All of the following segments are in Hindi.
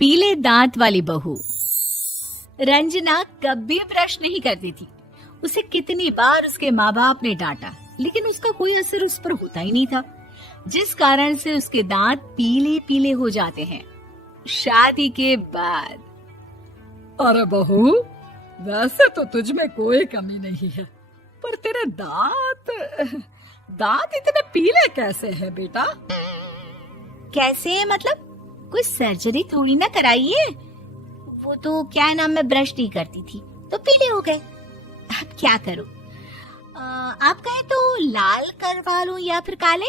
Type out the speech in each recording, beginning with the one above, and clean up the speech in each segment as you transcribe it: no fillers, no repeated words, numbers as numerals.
पीले दांत वाली बहू। रंजना कभी ब्रश नहीं करती थी। उसे कितनी बार उसके माँ बाप ने डांटा, लेकिन उसका कोई असर उस पर होता ही नहीं था, जिस कारण से उसके दांत पीले पीले हो जाते हैं। शादी के बाद अरे बहू, वैसे तो तुझ में कोई कमी नहीं है, पर तेरे दांत इतने पीले कैसे हैं बेटा? कैसे मतलब? कोई सर्जरी थोड़ी ना कराइए। वो तो क्या नाम, मैं ब्रश नहीं करती थी तो पीले हो गए। अब क्या करूं? आप कहे तो लाल करवा लूं या फिर काले?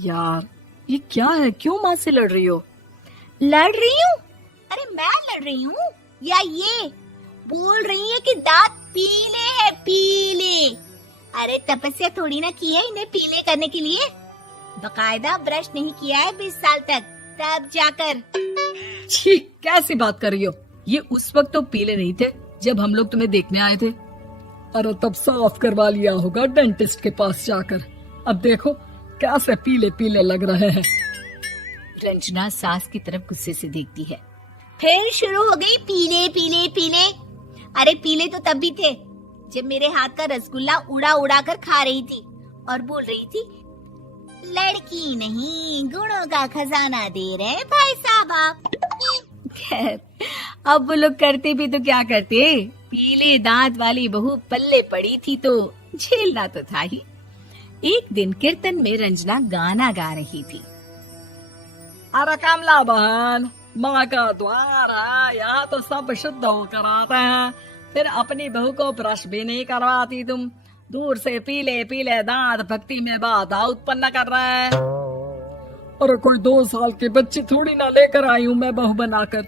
यार ये क्या है, क्यों माँ से लड़ रही हो? लड़ रही हूँ? अरे मैं लड़ रही हूँ या ये बोल रही है कि दांत पीले हैं, पीले। अरे तपस्या थोड़ी ना की है इन्हें पीले करने के लिए। बकायदा ब्रश नहीं किया है 20 साल तक, तब जाकर। छी, कैसी बात कर रही हो? ये उस वक्त तो पीले नहीं थे जब हम लोग तुम्हें देखने आए थे। अरे तब साफ करवा लिया होगा डेंटिस्ट के पास जाकर। अब देखो कैसे पीले पीले लग रहे हैं। रंजना सास की तरफ गुस्से से देखती है। फिर शुरू हो गई पीले पीले पीले। अरे पीले तो तब भी थे जब मेरे हाथ का रसगुल्ला उड़ा उड़ा कर खा रही थी और बोल रही थी, लड़की नहीं गुणों का खजाना दे रहे भाई साहब आप। खैर, अब वो लोग करते भी तो क्या करते, पीले दांत वाली बहू पल्ले पड़ी थी तो झेलना तो था ही। एक दिन कीर्तन में रंजना गाना गा रही थी। अरे कमला बहन, माँ का द्वार है, यहाँ तो सब शुद्ध होकर आते हैं, फिर अपनी बहू को ब्रश भी नहीं करवाती तुम। दूर से पीले पीले दांत भक्ति में बाधा उत्पन्न कर रहे हैं। अरे कोई 2 साल के बच्चे थोड़ी ना लेकर आई हूँ मैं बहू बनाकर।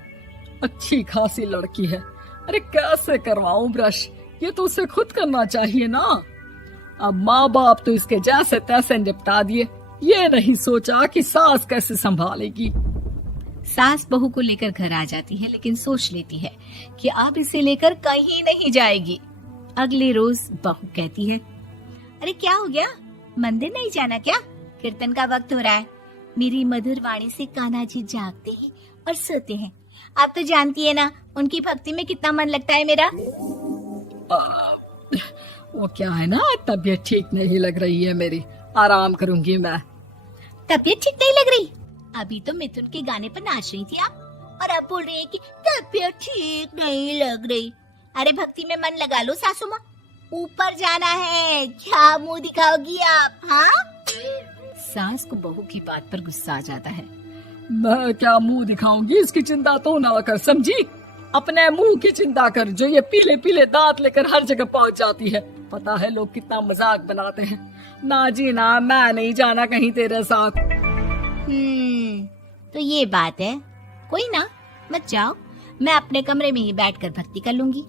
अच्छी खासी लड़की है, अरे कैसे करवाऊं ब्रश? ये तो उसे खुद करना चाहिए ना। अब माँ बाप तो इसके जैसे तैसे निपटा दिए, ये नहीं सोचा कि सास कैसे संभालेगी। सास बहू को लेकर घर आ जाती है, लेकिन सोच लेती है कि अब इसे लेकर कहीं नहीं जाएगी। अगले रोज बहू कहती है, अरे क्या हो गया, मंदिर नहीं जाना क्या? कीर्तन का वक्त हो रहा है। मेरी मधुर वाणी से कान्हा जी जागते हैं और सोते हैं। आप तो जानती है ना उनकी भक्ति में कितना मन लगता है मेरा। वो क्या है ना, तबीयत ठीक नहीं लग रही है मेरी, आराम करूंगी मैं। तबीयत ठीक नहीं लग रही? अभी तो मिथुन के गाने पर नाच रही थी आप, और अब बोल रही है कि तबीयत ठीक नहीं लग रही। अरे भक्ति में मन लगा लो सासू माँ, ऊपर जाना है, क्या मुंह दिखाओगी आप? हाँ? सास को बहू की बात पर गुस्सा आ जाता है। मैं क्या मुंह दिखाऊंगी, इसकी चिंता तो ना कर, समझी? अपने मुंह की चिंता कर, जो ये पीले पीले दांत लेकर हर जगह पहुंच जाती है। पता है लोग कितना मजाक बनाते हैं। ना जी ना, मैं नहीं जाना कहीं तेरे साथ। तो ये बात है। कोई ना, मत जाओ, मैं अपने कमरे में ही बैठकर भक्ति कर लूंगी।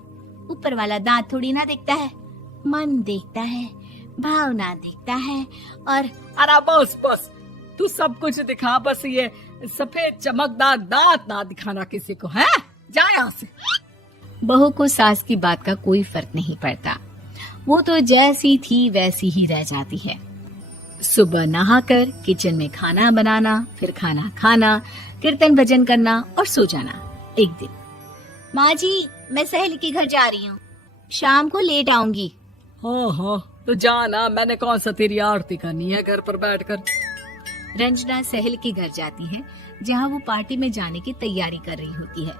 ऊपर वाला दांत थोड़ी ना देखता है, मन देखता है, भावना देखता है। और अरे बस बस, तू सब कुछ दिखा, बस ये सफेद चमकदार दांत ना दिखाना किसी को, है? जा यहाँ से। बहू को सास की बात का कोई फर्क नहीं पड़ता। वो तो जैसी थी वैसी ही रह जाती है। सुबह नहाकर किचन में खाना बनाना, फिर खाना खाना, कीर्तन भजन करना और सो जाना। एक दिन, माँ जी मैं सहेली के घर जा रही हूँ, शाम को लेट आऊंगी। हाँ हाँ तो जाना, मैंने कौन सा तेरी आरती करनी है घर पर बैठकर। रंजना सहेली के घर जाती है, जहाँ वो पार्टी में जाने की तैयारी कर रही होती है।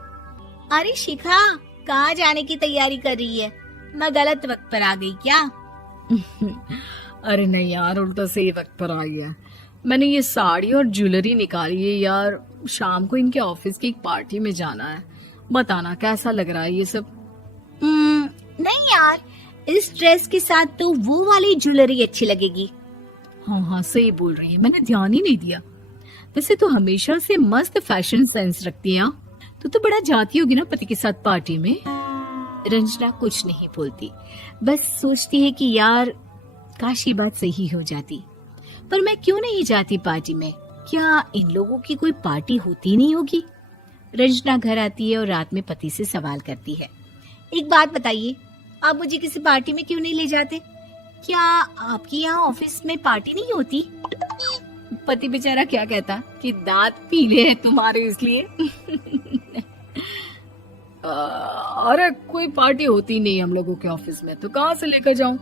अरे शिखा, कहाँ जाने की तैयारी कर रही है? मैं गलत वक्त पर आ गई क्या? अरे नहीं यार, उल्टा सही वक्त पर आई है। मैंने ये साड़ी और ज्वेलरी निकाली है यार, शाम को इनके ऑफिस की एक पार्टी में जाना है। बताना कैसा लग रहा है ये सब? नहीं यार, इस ड्रेस के साथ तो वो वाली ज्वेलरी अच्छी लगेगी। हाँ हाँ सही बोल रही है, मैंने ध्यान ही नहीं दिया। वैसे तो हमेशा से मस्त फैशन सेंस रखती है। तो बड़ा जाती होगी ना पति के साथ पार्टी में। रंजना कुछ नहीं बोलती, बस सोचती है कि यार काश ये बात सही हो जाती, पर मैं क्यों नहीं जाती पार्टी में? क्या इन लोगों की कोई पार्टी होती नहीं होगी? रंजना घर आती है और रात में पति से सवाल करती है, एक बात बताइए, आप मुझे किसी पार्टी में क्यों नहीं ले जाते? क्या आपके यहाँ ऑफिस में पार्टी नहीं होती? पति बेचारा क्या कहता कि दांत पीले हैं तुम्हारे इसलिए। अरे कोई पार्टी होती नहीं हम लोगों के ऑफिस में, तो कहाँ से लेकर जाऊं?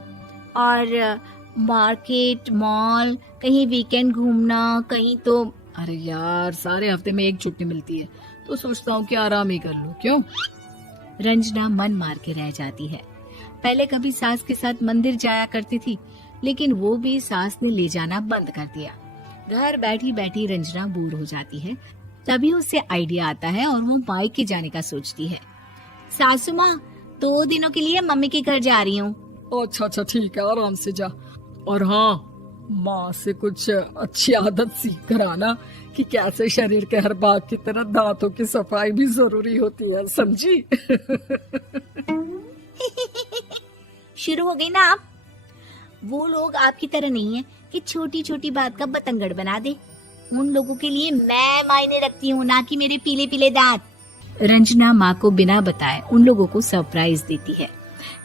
और मार्केट, मॉल, कहीं वीकेंड घूमना, कहीं तो। अरे यार सारे हफ्ते में एक छुट्टी मिलती है, तो सोचता हूँ कि आराम ही कर लूं। क्यों? रंजना मन मार के रह जाती है। पहले कभी सास के साथ मंदिर जाया करती थी, लेकिन वो भी सास ने ले जाना बंद कर दिया। घर बैठी बैठी रंजना बोर हो जाती है। तभी उसे आइडिया आता है और वो मायके जाने का सोचती है। सासू माँ, 2 दिनों के लिए मम्मी के घर जा रही हूँ। अच्छा अच्छा ठीक है, आराम से जा। और हाँ, माँ से कुछ अच्छी आदत सीख कर आना कि कैसे शरीर के हर भाग की तरह दांतों की सफाई भी जरूरी होती है, समझी? शुरू हो गई ना आप। वो लोग आपकी तरह नहीं है कि छोटी छोटी बात का बतंगड़ बना दे। उन लोगों के लिए मैं मायने रखती हूँ, ना कि मेरे पीले पीले दांत। रंजना माँ को बिना बताए उन लोगों को सरप्राइज देती है,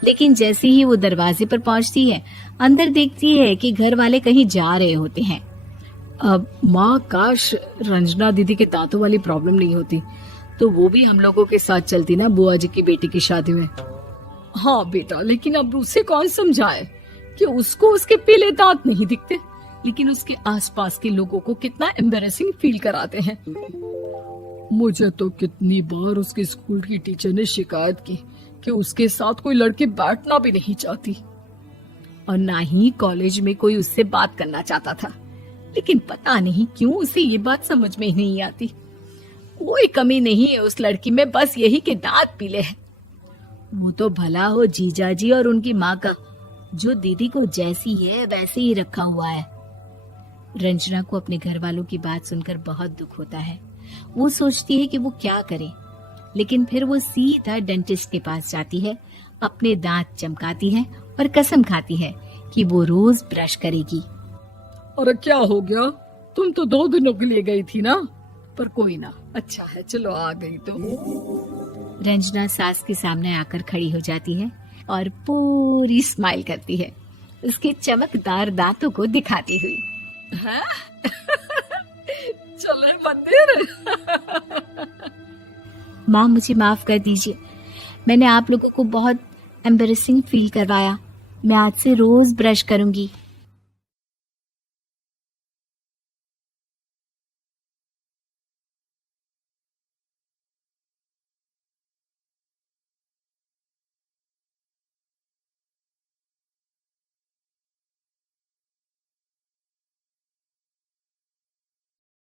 लेकिन जैसे ही वो दरवाजे पर पहुंचती है, अंदर देखती है कि घर वाले कहीं जा रहे होते हैं। अब माँ, काश रंजना दीदी के दांतों वाली प्रॉब्लम नहीं होती, तो वो भी हम लोगों के साथ चलती ना बुआ जी की बेटी की शादी में। हाँ बेटा, लेकिन अब उसे कौन समझाए कि उसको उसके पीले दांत नहीं दिखते, लेकिन उसके आसपास के लोगों को कितना एम्बैरेसिंग फील कराते हैं। मुझे तो कितनी बार उसके स्कूल की टीचर ने शिकायत की कि उसके साथ कोई लड़की बैठना भी नहीं चाहती, और ना ही कॉलेज में कोई उससे बात करना चाहता था। लेकिन पता नहीं क्यों उसे ये बात समझ में ही नहीं आती। कोई कमी नहीं है उस लड़की में, बस यही कि दांत पीले हैं। वो तो भला हो जीजाजी और उनकी माँ का, जो दीदी को जैसी है वैसे ही रखा हुआ है। रंजना को अपने घर वालों की बात सुनकर बहुत दुख होता है। वो सोचती है कि वो क्या करे, लेकिन फिर वो सीधा डेंटिस्ट के पास जाती है, अपने दांत चमकाती है और कसम खाती है कि वो रोज ब्रश करेगी। अरे क्या हो गया? तुम तो 2 दिनों के लिए गई थी ना, पर कोई ना, अच्छा है, चलो आ गई तो। रंजना सास के सामने आकर खड़ी हो जाती है और पूरी स्माइल करती है, उसके चमकदार दांतों को दिखाती हुई। है? चले मंदिर। माँ, मुझे माफ कर दीजिए, मैंने आप लोगों को बहुत एम्बैरेसिंग फील करवाया। मैं आज से रोज ब्रश करूंगी।